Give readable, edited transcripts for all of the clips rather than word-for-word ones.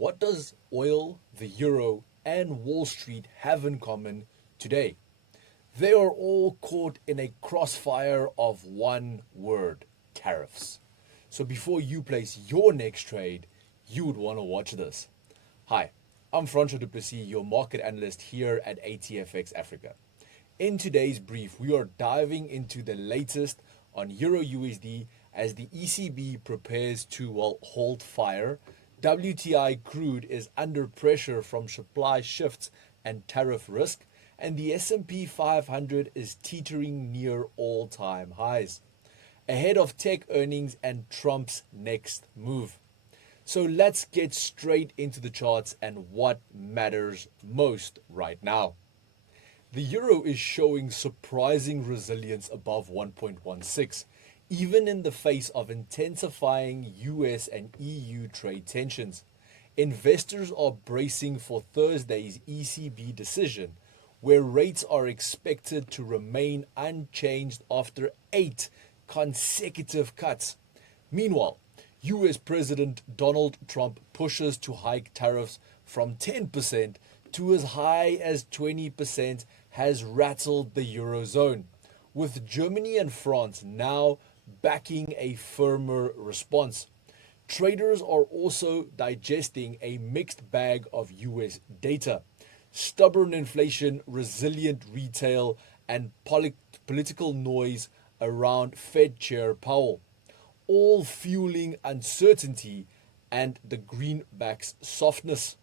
What does oil, the euro, and Wall Street have in common today? They are all caught in a crossfire of one word: tariffs. So before you place your next trade, you would want to watch this. Hi, I'm Francois, your market analyst here at ATFX Africa. In today's brief, we are diving into the latest on Euro USD as the ECB prepares to, hold fire. WTI Crude is under pressure from supply shifts and tariff risk, and the S&P 500 is teetering near all-time highs, ahead of tech earnings and Trump's next move. So let's get straight into the charts and what matters most right now. The euro is showing surprising resilience above 1.16, even in the face of intensifying US and EU trade tensions. Investors are bracing for Thursday's ECB decision, where rates are expected to remain unchanged after 8 consecutive cuts. Meanwhile, US President Donald Trump pushes to hike tariffs from 10% to as high as 20% has rattled the Eurozone, with Germany and France now backing a firmer response. Traders are also digesting a mixed bag of US data: stubborn inflation, resilient retail, and political noise around Fed Chair Powell, all fueling uncertainty and the greenback's softness.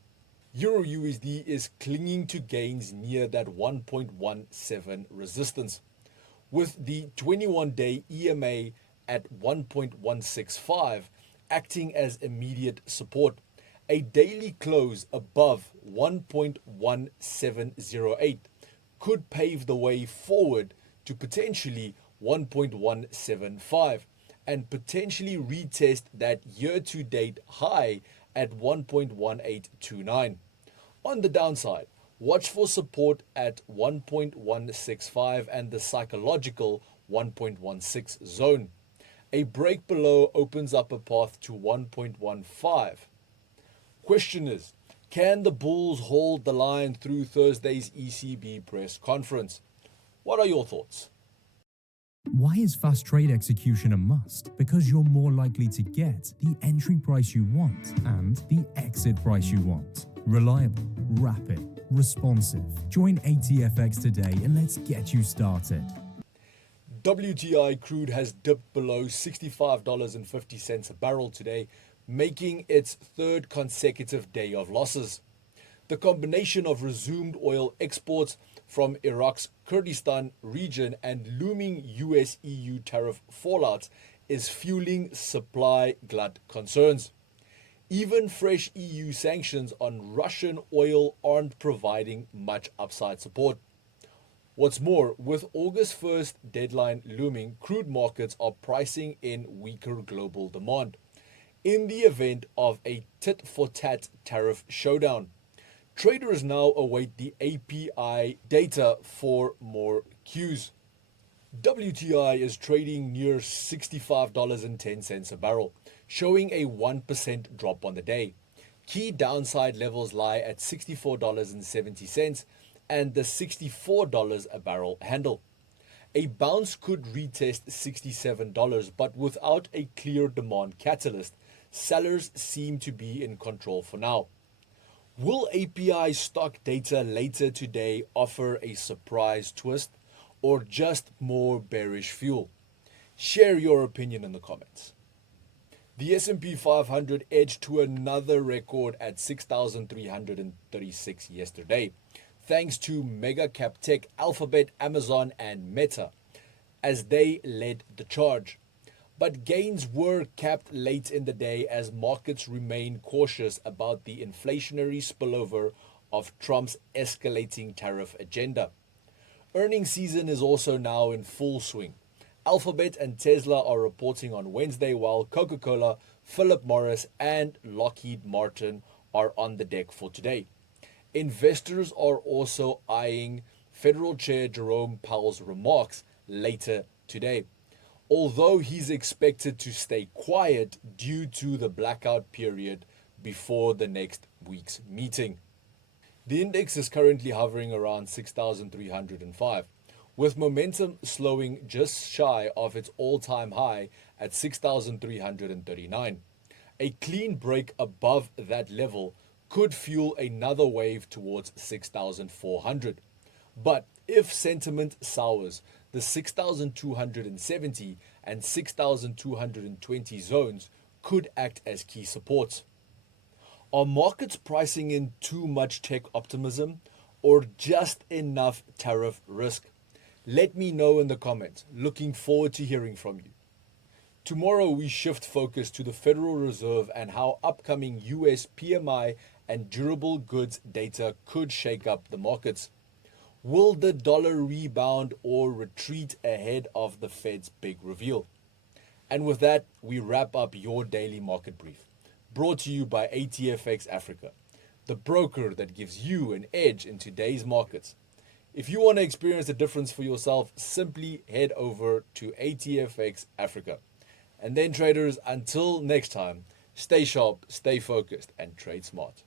Euro USD is clinging to gains near that 1.17 resistance, with the 21-day EMA at 1.165 acting as immediate support. A daily close above 1.1708 could pave the way forward to potentially 1.175 and potentially retest that year-to-date high at 1.1829. On the downside, watch for support at 1.165 and the psychological 1.16 zone. A break below opens up a path to 1.15. Question is, can the bulls hold the line through Thursday's ECB press conference? What are your thoughts? Why is fast trade execution a must? Because you're more likely to get the entry price you want and the exit price you want. Reliable, rapid, responsive. Join ATFX today and let's get you started. WTI crude has dipped below $65.50 a barrel today, making its third consecutive day of losses. The combination of resumed oil exports from Iraq's Kurdistan region and looming US-EU tariff fallout is fueling supply glut concerns. Even fresh EU sanctions on Russian oil aren't providing much upside support. What's more, with August 1st deadline looming, crude markets are pricing in weaker global demand in the event of a tit-for-tat tariff showdown. Traders now await the API data for more cues. WTI is trading near $65.10 a barrel, showing a 1% drop on the day. Key downside levels lie at $64.70 and the $64 a barrel handle. A bounce could retest $67, but without a clear demand catalyst, sellers seem to be in control for now. Will API stock data later today offer a surprise twist or just more bearish fuel? Share your opinion in the comments. The S&P 500 edged to another record at 6,336 yesterday, thanks to mega cap tech Alphabet, Amazon, and Meta, as they led the charge. But gains were capped late in the day as markets remain cautious about the inflationary spillover of Trump's escalating tariff agenda. Earnings season is also now in full swing. Alphabet and Tesla are reporting on Wednesday, while Coca-Cola, Philip Morris, and Lockheed Martin are on the deck for today. Investors are also eyeing Federal Chair Jerome Powell's remarks later today, although he's expected to stay quiet due to the blackout period before the next week's meeting. The index is currently hovering around 6,305, with momentum slowing just shy of its all-time high at 6,339. A clean break above that level could fuel another wave towards 6,400. But if sentiment sours, the 6,270 and 6,220 zones could act as key supports. Are markets pricing in too much tech optimism or just enough tariff risk? Let me know in the comments. Looking forward to hearing from you. Tomorrow we shift focus to the Federal Reserve and how upcoming US PMI and durable goods data could shake up the markets. Will the dollar rebound or retreat ahead of the Fed's big reveal? And with that, we wrap up your daily market brief, brought to you by ATFX Africa, the broker that gives you an edge in today's markets. If you want to experience the difference for yourself, simply head over to ATFX Africa. And then traders, until next time, stay sharp, stay focused, and trade smart.